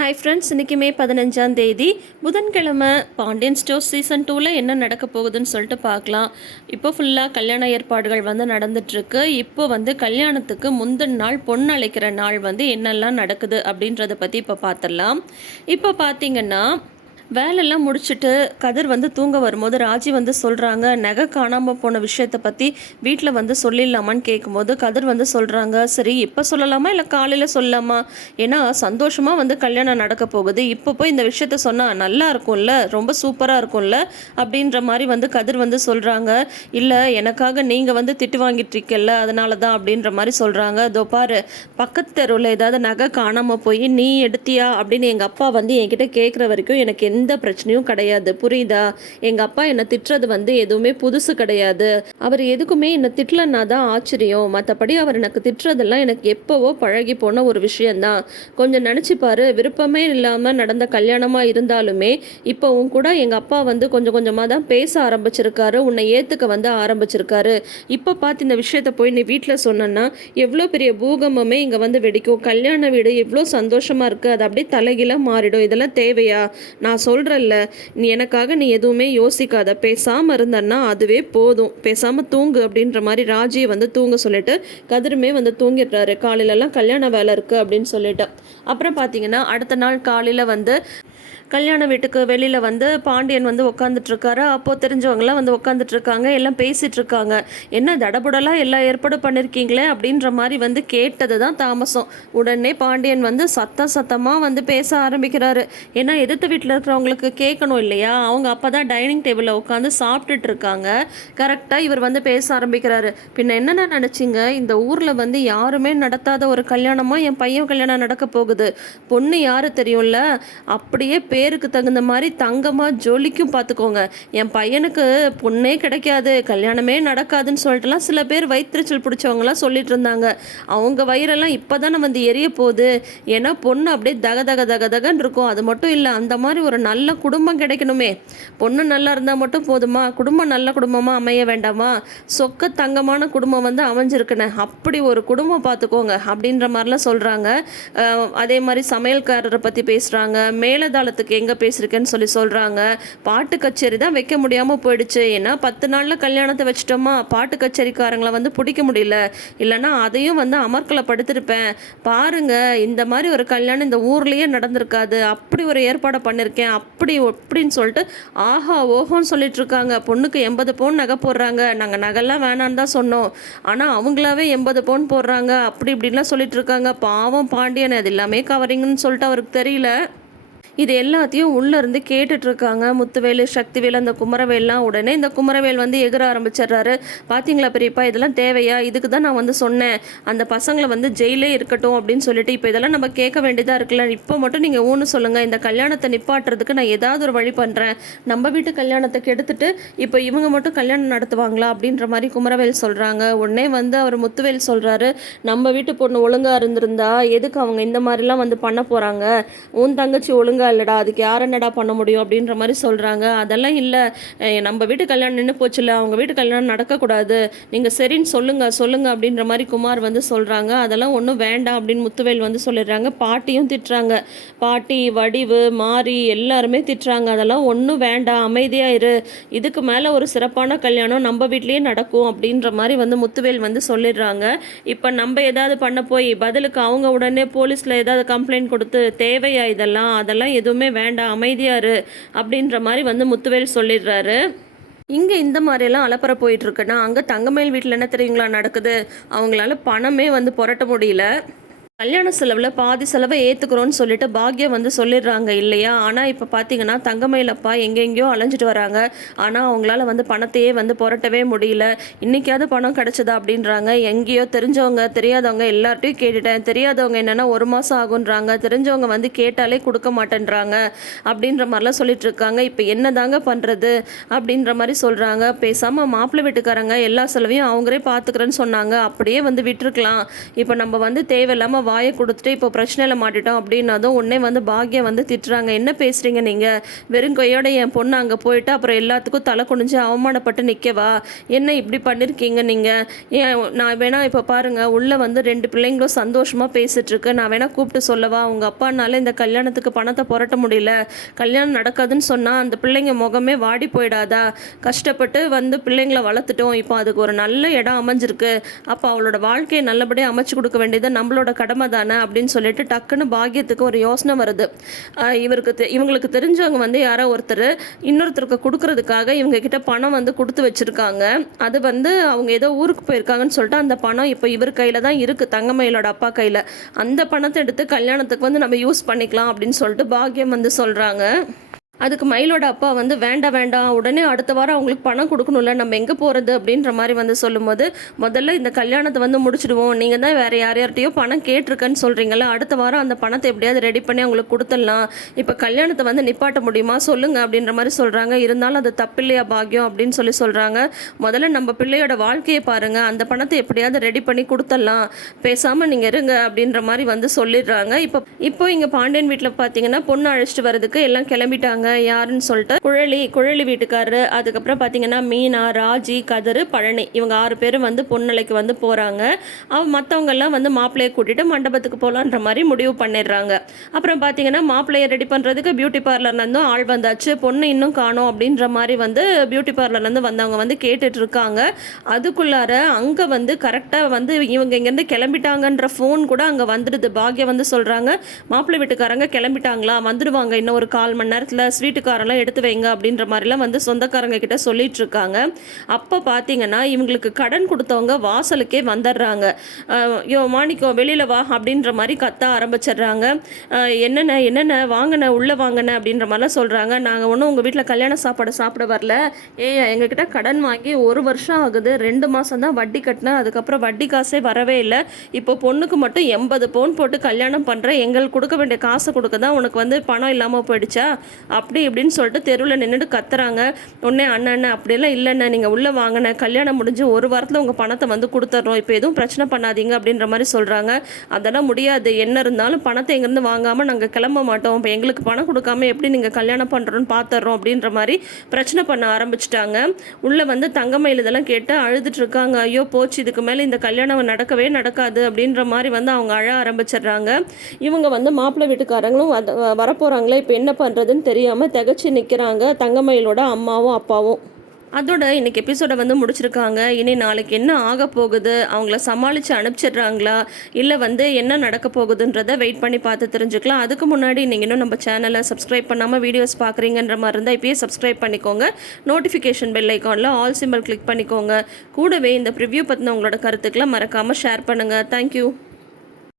Hi friends இன்றைக்கி மே பதினஞ்சாம் தேதி. புதன்கிழமை பாண்டியன் ஸ்டோர் சீசன் டூவில் என்ன நடக்க போகுதுன்னு சொல்லிட்டு பார்க்கலாம். இப்போ ஃபுல்லாக கல்யாண ஏற்பாடுகள் வந்து நடந்துட்டுருக்கு. இப்போ வந்து கல்யாணத்துக்கு முந்தின நாள் பொண்ணு அழைக்கிற நாள் வந்து என்னெல்லாம் நடக்குது அப்படின்றத பற்றி இப்போ பார்த்துடலாம். இப்போ பார்த்தீங்கன்னா வேலையெல்லாம் முடிச்சுட்டு கதிர் வந்து தூங்க வரும்போது ராஜி வந்து சொல்கிறாங்க நகை காணாமல் போன விஷயத்தை பற்றி வீட்டில் வந்து சொல்லிடலாமான்னு கேட்கும்போது கதிர் வந்து சொல்கிறாங்க சரி இப்போ சொல்லலாமா இல்லை காலையில் சொல்லலாமா? ஏன்னா சந்தோஷமாக வந்து கல்யாணம் நடக்க போகுது. இப்போ போய் இந்த விஷயத்த சொன்னால் நல்லா இருக்கும்ல ரொம்ப சூப்பராக இருக்கும்ல அப்படின்ற மாதிரி வந்து கதிர் வந்து சொல்கிறாங்க இல்லை எனக்காக நீங்கள் வந்து திட்டு வாங்கிட்டு இருக்கல அதனால தான் அப்படின்ற மாதிரி சொல்கிறாங்க இதோ பாரு பக்கத்து தெருவில் ஏதாவது நகை காணாமல் போய் நீ எடுத்தியா? அப்படின்னு எங்கள் அப்பா வந்து என்கிட்ட கேட்குற வரைக்கும் எனக்கு எந்த எந்த பிரச்சனையும் கிடையாது. புரியுதா? எங்கள் அப்பா என்னை திட்டுறது வந்து எதுவுமே புதுசு கிடையாது. அவர் எதுக்குமே என்னை திட்டலன்னா தான் ஆச்சரியம். மற்றபடி அவர் எனக்கு திட்டுறதெல்லாம் எனக்கு எப்போவோ பழகி போன ஒரு விஷயந்தான். கொஞ்சம் நினச்சி பாரு. விருப்பமே இல்லாமல் நடந்த கல்யாணமாக இருந்தாலுமே இப்போவும் கூட எங்கள் அப்பா வந்து கொஞ்சம் கொஞ்சமாக தான் பேச ஆரம்பிச்சிருக்காரு. உன்னை ஏற்றுக்க வந்து ஆரம்பிச்சிருக்காரு. இப்போ பார்த்து இந்த விஷயத்த போய் நீ வீட்டில் சொன்னேன்னா எவ்வளோ பெரிய பூகம்பமே இங்கே வந்து வெடிக்கும். கல்யாண வீடு எவ்வளோ சந்தோஷமாக இருக்குது அது அப்படியே தலைகீழாக மாறிடும். இதெல்லாம் தேவையா? நான் சொல்கிறல்ல நீ எனக்காக நீ எதுவுமே யோசிக்காத. பேசாமல் இருந்தன்னா அதுவே போதும். பேசாமல் தூங்கு அப்படின்ற மாதிரி ராஜியை வந்து தூங்க சொல்லிட்டு கதிருமே வந்து தூங்கிடுறாரு. காலையிலலாம் கல்யாண வேலை இருக்குது அப்படின்னு சொல்லிட்டு. அப்புறம் பார்த்தீங்கன்னா அடுத்த நாள் காலையில் வந்து கல்யாண வீட்டுக்கு வெளியில் வந்து பாண்டியன் வந்து உட்காந்துட்ருக்காரு அப்போது தெரிஞ்சவங்களாம் வந்து உட்காந்துட்ருக்காங்க எல்லாம் பேசிகிட்ருக்காங்க என்ன தடபுடலாக எல்லாம் ஏற்பாடு பண்ணியிருக்கீங்களே அப்படின்ற மாதிரி வந்து கேட்டது தான் தாமசம். உடனே பாண்டியன் வந்து சத்தம் சத்தமாக வந்து பேச ஆரம்பிக்கிறாரு. ஏன்னா எதிர்த்து வீட்டில் இருக்கிறவங்களுக்கு கேட்கணும் இல்லையா? அவங்க அப்போ தான் டைனிங் டேபிளில் உட்காந்து சாப்பிட்டுட்டு இருக்காங்க கரெக்டாக இவர் வந்து பேச ஆரம்பிக்கிறாரு. பின்ன என்னென்ன நினச்சிங்க? இந்த ஊரில் வந்து யாருமே நடத்தாத ஒரு கல்யாணமாக என் பையன் கல்யாணம் நடக்க போகுது. பொண்ணு யார் தெரியும்ல? அப்படியே பேருக்கு தகுந்த மாதிரி தங்கமாக ஜொலிக்கும் பார்த்துக்கோங்க என் பையனுக்கு பொண்ணே கிடைக்காது கல்யாணமே நடக்காதுன்னு சொல்லிட்டுலாம் சில பேர் வயிற்றுச்சல் பிடிச்சவங்களாம் சொல்லிட்டு இருந்தாங்க. அவங்க வயிறெல்லாம் இப்போ தானே வந்து எரிய போகுது. ஏன்னா பொண்ணு அப்படியே தக தக தக தகன்னு இருக்கும். அது மட்டும் இல்லை அந்த மாதிரி ஒரு நல்ல குடும்பம் கிடைக்கணுமே. பொண்ணு நல்லா இருந்தால் மட்டும் போதுமா? குடும்பம் நல்ல குடும்பமாக அமைய வேண்டாமா? சொக்க தங்கமான குடும்பம் வந்து அமைஞ்சிருக்குன்னு. அப்படி ஒரு குடும்பம் பார்த்துக்கோங்க அப்படின்ற மாதிரிலாம் சொல்கிறாங்க அதே மாதிரி சமையல்காரரை பற்றி பேசுகிறாங்க மேலதாளத்துக்கு எங்கே பேசியிருக்கேன்னு சொல்லி சொல்கிறாங்க பாட்டு கச்சேரி தான் வைக்க முடியாமல் போயிடுச்சு. ஏன்னா பத்து நாளில் கல்யாணத்தை வச்சிட்டோமா? பாட்டு கச்சேரிக்காரங்களை வந்து பிடிக்க முடியல. இல்லைன்னா அதையும் வந்து அமர்க்கலப்படுத்திருப்பேன் பாருங்க இந்த மாதிரி ஒரு கல்யாணம் இந்த ஊர்லேயே நடந்திருக்காது. அப்படி ஒரு ஏற்பாடை பண்ணியிருக்கேன் அப்படி அப்படின்னு சொல்லிட்டு ஆஹா ஓஹோன்னு சொல்லிட்டு இருக்காங்க. பொண்ணுக்கு எண்பது பவுன் நகை போடுறாங்க. நாங்கள் நகைலாம் வேணான்னு தான் சொன்னோம். ஆனால் அவங்களாவே எண்பது பவுன் போடுறாங்க. அப்படி இப்படின்லாம் சொல்லிட்டு இருக்காங்க. பாவம் பாண்டியன் அது எல்லாமே கவரிங்கன்னு சொல்லிட்டு அவருக்கு தெரியல. இது எல்லாத்தையும் உள்ளே இருந்து கேட்டுட்டு முத்துவேலு சக்திவேல் அந்த குமரவேல்லாம் உடனே இந்த குமரவேல் வந்து எகிற ஆரம்பிச்சிடுறாரு. பார்த்தீங்களா பெரியப்பா இதெல்லாம் தேவையா? இதுக்கு தான் நான் வந்து சொன்னேன். அந்த பசங்களை வந்து ஜெயிலே இருக்கட்டும் அப்படின்னு சொல்லிட்டு இப்போ இதெல்லாம் நம்ம கேட்க வேண்டியதாக இருக்குல்ல. இப்போ மட்டும் நீங்கள் ஊன்னு சொல்லுங்கள் இந்த கல்யாணத்தை நிப்பாட்டுறதுக்கு நான் ஏதாவது ஒரு வழி பண்ணுறேன் நம்ம வீட்டு கல்யாணத்தை கெடுத்துட்டு இப்போ இவங்க மட்டும் கல்யாணம் நடத்துவாங்களா அப்படின்ற மாதிரி குமரவேல் சொல்கிறாங்க உடனே வந்து அவர் முத்துவேல் சொல்கிறாரு நம்ம வீட்டு பொண்ணு ஒழுங்காக இருந்திருந்தா எதுக்கு அவங்க இந்த மாதிரிலாம் வந்து பண்ண போகிறாங்க உன் தங்கச்சி ஒழுங்காக இல்லைடா அதுக்கு யார் என்னடா பண்ண முடியும் அப்படின்ற மாதிரி சொல்கிறாங்க அதெல்லாம் இல்லை. நம்ம வீட்டு கல்யாணம் நின்று போச்சுல அவங்க வீட்டு கல்யாணம் நடக்கக்கூடாது. நீங்கள் சரின்னு சொல்லுங்கள் சொல்லுங்கள் அப்படின்ற மாதிரி குமார் வந்து சொல்கிறாங்க அதெல்லாம் ஒன்றும் வேண்டாம் அப்படின்னு முத்துவேல் வந்து சொல்லிடுறாங்க. பாட்டியும் திட்டுறாங்க. பாட்டி வடிவு மாறி எல்லாருமே திட்டுறாங்க. அதெல்லாம் ஒன்றும் வேண்டாம் அமைதியாக இரு. இதுக்கு மேலே ஒரு சிறப்பான கல்யாணம் நம்ம வீட்லேயே நடக்கும் அப்படின்ற மாதிரி வந்து முத்துவேல் வந்து சொல்லிடுறாங்க. இப்போ நம்ம ஏதாவது பண்ண போய் பதிலுக்கு அவங்க உடனே போலீஸில் ஏதாவது கம்ப்ளைண்ட் கொடுத்து தேவையா இதெல்லாம்? அதெல்லாம் எதுவுமே வேண்டாம் அமைதியாரு அப்படின்ற மாதிரி வந்து முத்துவேல் சொல்லிடுறாரு. இங்கே இந்த மாதிரியெல்லாம் அலப்பற போயிட்டுருக்குன்னா அங்கே தங்கமேல் வீட்டில் என்ன தெரியுங்களா நடக்குது? அவங்களால பணமே வந்து புரட்ட முடியல. கல்யாண செலவில் பாதி செலவை ஏற்றுக்கிறோன்னு சொல்லிட்டு பாக்யம் வந்து சொல்லிடுறாங்க இல்லையா? ஆனால் இப்போ பார்த்தீங்கன்னா தங்கமயிலப்பா எங்கெங்கேயோ அலைஞ்சிட்டு வராங்க. ஆனால் அவங்களால வந்து பணத்தையே வந்து புரட்டவே முடியல. இன்றைக்காவது பணம் கிடச்சதா அப்படின்றாங்க. எங்கேயோ தெரிஞ்சவங்க தெரியாதவங்க எல்லார்ட்டையும் கேட்டுட்டேன். தெரியாதவங்க என்னென்னா ஒரு மாதம் ஆகுன்றாங்க. தெரிஞ்சவங்க வந்து கேட்டாலே கொடுக்க மாட்டேன்றாங்க. அப்படின்ற மாதிரிலாம் சொல்லிட்டு இருக்காங்க. இப்போ என்ன தாங்க பண்ணுறது அப்படின்ற மாதிரி சொல்கிறாங்க பேசாமல் மாப்பிள்ளை வீட்டுக்காரங்க எல்லா செலவையும் அவங்களே பார்த்துக்கிறேன்னு சொன்னாங்க. அப்படியே வந்து விட்டுருக்கலாம். இப்போ நம்ம வந்து தேவையில்லாமல் வாயை கொடுத்துட்டு இப்போ பிரச்சனையில் மாட்டிட்டோம் அப்படின்னதும் உடனே வந்து பாக்யா வந்து திட்டுறாங்க. என்ன பேசுகிறீங்க நீங்கள் வெறும் கையோட என் பொண்ணு அங்கே போயிட்டு அப்புறம் எல்லாத்துக்கும் தலை குனிஞ்சு அவமானப்பட்டு நிற்கவா என்ன இப்படி பண்ணியிருக்கீங்க நீங்கள் ஏன் நான் வேணால் இப்போ பாருங்கள் உள்ளே வந்து ரெண்டு பிள்ளைங்களும் சந்தோஷமாக பேசிகிட்ருக்கு நான் வேணால் கூப்பிட்டு சொல்லவா? உங்கள் அப்பானால இந்த கல்யாணத்துக்கு பணத்தை புரட்ட முடியல. கல்யாணம் நடக்காதுன்னு சொன்னால் அந்த பிள்ளைங்க முகமே வாடி போயிடாதா? கஷ்டப்பட்டு வந்து பிள்ளைங்களை வளர்த்துட்டோம். இப்போ அதுக்கு ஒரு நல்ல இடம் அமைஞ்சிருக்கு. அப்போ அவளோட வாழ்க்கையை நல்லபடியாக அமைச்சு கொடுக்க வேண்டியது நம்மளோட கடமை. தானே அப்படின்னு சொல்லிட்டு டக்குன்னு பாக்கியத்துக்கு ஒரு யோசனை வருது. இவருக்கு தெ- இவங்களுக்கு தெரிஞ்சவங்க வந்து யாரோ ஒருத்தர் இன்னொருத்தருக்கு கொடுக்கறதுக்காக இவங்க கிட்ட பணம் வந்து கொடுத்து வச்சிருக்காங்க. அது வந்து அவங்க ஏதோ ஊருக்கு போயிருக்காங்கன்னு சொல்லிட்டு அந்த பணம் இப்போ இவர் கையில் தான் இருக்குது தங்கமயிலோட அப்பா கையில். அந்த பணத்தை எடுத்து கல்யாணத்துக்கு வந்து நம்ம யூஸ் பண்ணிக்கலாம் அப்படின்னு சொல்லிட்டு பாக்கியம் வந்து சொல்கிறாங்க அதுக்கு மயிலோட அப்பா வந்து வேண்டாம் வேண்டாம் உடனே அடுத்த வாரம் அவங்களுக்கு பணம் கொடுக்கணும்ல நம்ம எங்கே போகிறது அப்படின்ற மாதிரி வந்து சொல்லும்போது முதல்ல இந்த கல்யாணத்தை வந்து முடிச்சுடுவோம். நீங்கள் தான் வேறு யார் யார்கிட்டயோ பணம் கேட்டிருக்கேன்னு சொல்கிறீங்களா அடுத்த வாரம் அந்த பணத்தை எப்படியாவது ரெடி பண்ணி அவங்களுக்கு கொடுத்துடலாம். இப்போ கல்யாணத்தை வந்து நிப்பாட்ட முடியுமா? சொல்லுங்கள் அப்படின்ற மாதிரி சொல்கிறாங்க இருந்தாலும் அது தப்பில்லையா பாக்கியம்? அப்படின்னு சொல்லி சொல்கிறாங்க முதல்ல நம்ம பிள்ளையோட வாழ்க்கையை பாருங்கள் அந்த பணத்தை எப்படியாவது ரெடி பண்ணி கொடுத்துடலாம். பேசாமல் நீங்கள் இருங்க அப்படின்ற மாதிரி வந்து சொல்லிடுறாங்க. இப்போ இப்போ இங்கே பாண்டியன் வீட்டில் பார்த்தீங்கன்னா பொண்ணு அழைச்சிட்டு வரதுக்கு எல்லாம் கிளம்பிட்டாங்க. யாருன்னு சொல்லிட்டு குழலி குழலி வீட்டுக்காரரு அதுக்கப்புறம் பார்த்தீங்கன்னா மீனா ராஜி கதிர் பழனி இவங்க ஆறு பேரும் வந்து பொன்னலைக்கு வந்து போகிறாங்க அவன் மற்றவங்கெல்லாம் வந்து மாப்பிள்ளையை கூட்டிட்டு மண்டபத்துக்கு போகலான்ற மாதிரி முடிவு பண்ணிடுறாங்க. அப்புறம் பார்த்தீங்கன்னா மாப்பிள்ளையை ரெடி பண்ணுறதுக்கு பியூட்டி பார்லர்லேருந்தும் ஆள் வந்தாச்சு. பொண்ணு இன்னும் காணோம் அப்படின்ற மாதிரி வந்து பியூட்டி பார்லர்லேருந்து வந்தவங்க வந்து கேட்டுட்டு இருக்காங்க அதுக்குள்ளார அங்கே வந்து கரெக்டாக வந்து இவங்க இங்கேருந்து கிளம்பிட்டாங்கன்ற ஃபோன் கூட அங்கே வந்துடுது. பாக்யா வந்து சொல்கிறாங்க மாப்பிள்ளை வீட்டுக்காரங்க கிளம்பிட்டாங்களா? வந்துடுவாங்க இன்னும் ஒரு கால் மணி நேரத்தில். ஸ்வீட்டுக்காரெல்லாம் எடுத்து வைங்க அப்படின்ற மாதிரிலாம் வந்து சொந்தக்காரங்க கிட்ட சொல்லிட்டு இருக்காங்க அப்போ பார்த்தீங்கன்னா இவங்களுக்கு கடன் கொடுத்தவங்க வாசலுக்கே வந்துடுறாங்க. யோ மாணிக்கம் வெளியில் வா அப்படின்ற மாதிரி கத்த ஆரம்பிச்சிடுறாங்க. என்னென்ன என்னென்ன வாங்கின உள்ளே வாங்கின அப்படின்ற மாதிரிலாம் சொல்கிறாங்க நாங்கள் ஒன்றும் உங்கள் வீட்டில் கல்யாண சாப்பாடு சாப்பிட வரல. ஏ எங்ககிட்ட கடன் வாங்கி ஒரு வருஷம் ஆகுது. ரெண்டு மாதம் தான் வட்டி கட்டினேன். அதுக்கப்புறம் வட்டி காசே வரவே இல்லை. இப்போ பொண்ணுக்கு மட்டும் எண்பது பவுன் போட்டு கல்யாணம் பண்ணுறேன் எங்களுக்கு கொடுக்க வேண்டிய காசை கொடுக்க தான் உனக்கு வந்து பணம் இல்லாமல் போயிடுச்சா? அப்படி அப்படி இப்படின்னு சொல்லிட்டு தெருவில் நின்றுட்டு கத்துறாங்க. உடனே அண்ணண்ண அப்படியெல்லாம் இல்லைண்ணே நீங்கள் உள்ளே வாங்கின கல்யாணம் முடிஞ்சு ஒரு வாரத்தில் உங்கள் பணத்தை வந்து கொடுத்துட்றோம் இப்போ எதுவும் பிரச்சனை பண்ணாதீங்க அப்படின்ற மாதிரி சொல்கிறாங்க அதெல்லாம் முடியாது. என்ன இருந்தாலும் பணத்தை எங்கேருந்து வாங்காமல் நாங்கள் கிளம்ப மாட்டோம். இப்போ எங்களுக்கு பணம் கொடுக்காம எப்படி நீங்கள் கல்யாணம் பண்ணுறோன்னு பார்த்துட்றோம் அப்படின்ற மாதிரி பிரச்சனை பண்ண ஆரம்பிச்சிட்டாங்க. உள்ளே வந்து தங்கமயில் இதெல்லாம் கேட்டு அழுதுட்டு இருக்காங்க. ஐயோ போச்சு இதுக்கு மேலே இந்த கல்யாணம் நடக்கவே நடக்காது அப்படின்ற மாதிரி வந்து அவங்க அழ ஆரம்பிச்சிடுறாங்க. இவங்க வந்து மாப்பிள்ளை வீட்டுக்காரங்களும் வரப்போகிறாங்களே இப்போ என்ன பண்ணுறதுன்னு தெரியாமல் திகச்சு நிற்கிறாங்க தங்கமயிலோட அம்மாவும் அப்பாவும். அதோட இன்னைக்கு எபிசோடை வந்து முடிச்சிருக்காங்க. இனி நாளைக்கு என்ன ஆக போகுது? அவங்கள சமாளித்து அனுப்பிச்சிடுறாங்களா? இல்லை வந்து என்ன நடக்க போகுதுன்றதை வெயிட் பண்ணி பார்த்து தெரிஞ்சுக்கலாம். அதுக்கு முன்னாடி நீங்கள் இன்னும் நம்ம சேனலை சப்ஸ்கிரைப் பண்ணாமல் வீடியோஸ் பார்க்குறீங்கன்ற மாதிரி இருந்தால் இப்பயே சப்ஸ்கிரைப் பண்ணிக்கோங்க. நோட்டிஃபிகேஷன் பெல் ஐக்கானில் ஆல் சிம்பிள் கிளிக் பண்ணிக்கோங்க. கூடவே இந்த ப்ரிவ்யூ பற்றின உங்களோட கருத்துக்களை மறக்காமல் ஷேர் பண்ணுங்கள் தேங்க்யூ